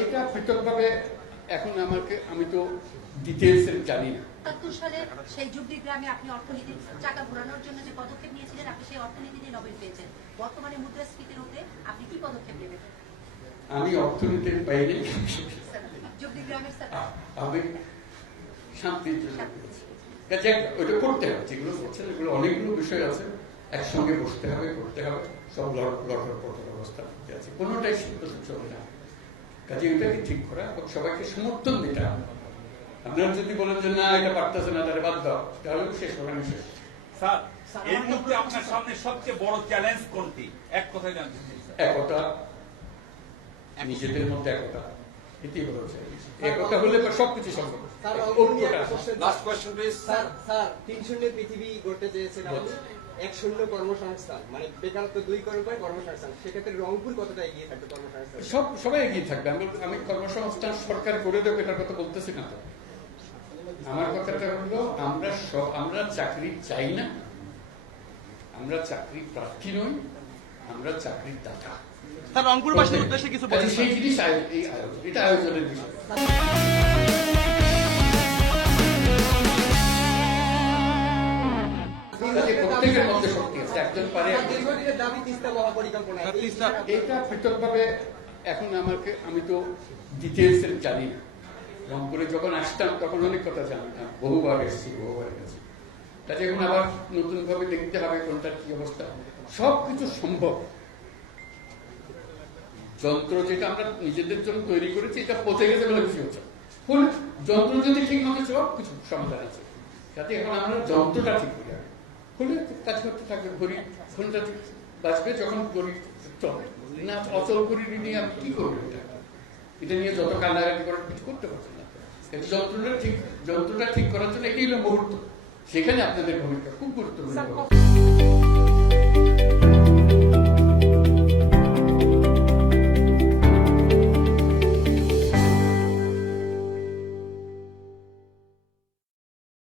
এটা পৃথকভাবে এখন আমি তো ডিটেইলস জানি না। ৭৭ সালে সেই যুবলী গ্রামে আপনি অর্থনীতির চাকা ঘোরানোর জন্য যে পদক্ষেপ নিয়েছিলেন, আপনি সেই অর্থনীতি নিয়ে নোবেল পেয়েছেন। বর্তমানে মুদ্রাস্ফীতি রোধে আপনি কি পদক্ষেপ নেবেন? আমি অর্থনীতির বাইরে যুবলী গ্রামের আমি শান্তির জন্য কাজে ওইটা করতে হবে। যেগুলো করছেন এগুলো অনেকগুলো বিষয় আছে, একসঙ্গে বসতে হবে, করতে হবে। সব লড়ার পথের অবস্থা আছে, কোনোটাই সিদ্ধান্ত চলে না। কাজে এটাকে ঠিক করা এবং সবাইকে সমর্থন দিতে হবে। আপনারা যদি বলেন যে না এটা পারতেছে না, তাহলে বাদ দাও, তাহলে শেষ হবে না। শেষ স্যার, এই মুহূর্তে আপনার সামনে সবচেয়ে বড় চ্যালেঞ্জ কোনটি? এক কথায় জানতে চাই। একতা, নিজেদের মধ্যে একতা, এটাই বড় চ্যালেঞ্জ। একতা হলে সবকিছু সম্ভব। Last question please. স্যার ৩-০ পৃথিবী গড়তে চেয়েছেন আপনি, ১-০ কর্মসংস্থান, মানে বেকারত্ব ২ করে কর্মসংস্থান। সেক্ষেত্রে রংপুর কতটা এগিয়ে থাকবে কর্মসংস্থান? সবাই এগিয়ে থাকবে। আমি কর্মসংস্থান সরকার করে দেবে এটার কথা বলতেছি না তো। আমার কথাটা হলো আমরা চাকরি চাই না, আমরা চাকরি প্রার্থী নই, আমরা চাকরির দাতা। স্যার রংপুরবাসীর উদ্দেশ্যে কিছু বলেন। সেই জিনিস এটা আয়োজনের বিষয়। প্রত্যেকের মধ্যে শক্তি আছে, একজন পারে। এটা পৃথকভাবে এখন আমি তো ডিটেইলস জানি না। রংপুরে যখন আসতাম তখন অনেক কথা জানতাম, বহুবার এসেছি, বহুবার গেছি। কাজে এখন আবার নতুন ভাবে দেখতে হবে কোনটার কি অবস্থা। সবকিছু সম্ভব। যন্ত্র যেটা আমরা নিজেদের জন্য তৈরি করেছি এটা পচে গেছে বলে কিছু হচ্ছে। যন্ত্র যদি ঠিক মতো সব কিছু সমাধান আছে। যাতে এখন আমরা যন্ত্রটা ঠিক করি, হলে কাজ করতে থাকবে। ঘড়ি ঘন্টা বাঁচবে যখন ঘড়ি চলে না। অচল ঘড়ি নিয়ে আমি কি করবো? এটা নিয়ে যত কান্নাকাটি করার কিছু করতে পারছি না। যন্ত্রটা ঠিক করার জন্য এটাই হলো মুহূর্ত। সেখানে আপনাদের ভূমিকা খুব গুরুত্বপূর্ণ।